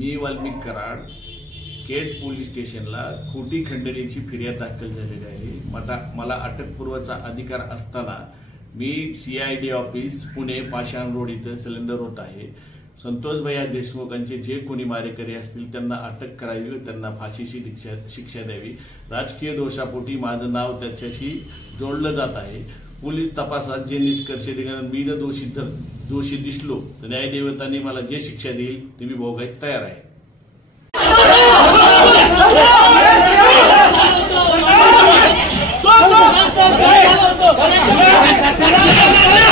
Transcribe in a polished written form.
मी Valmik Karad Kaij police स्टेशनला खोटी खंडणीची फिर्याद दाखल झालेली आहे। मला अटकपूर्वचा अधिकार असताना मी CID ऑफिस पुणे पाषाण रोड इथं सिलेंडर होत आहे। संतोष भैया देशमुखांचे जे कोणी मारेकरी असतील त्यांना अटक करावी व त्यांना फाशीची शिक्षा द्यावी। राजकीय दोषापोटी माझं नाव त्याच्याशी जोडलं जात आहे। पोलीस तपासात जे निष्कर्ष निघाले मी जर दोषी दिसलो तर न्यायदेवतांनी मला जे शिक्षा देईल ती मी भोगायला तयार आहे। Go!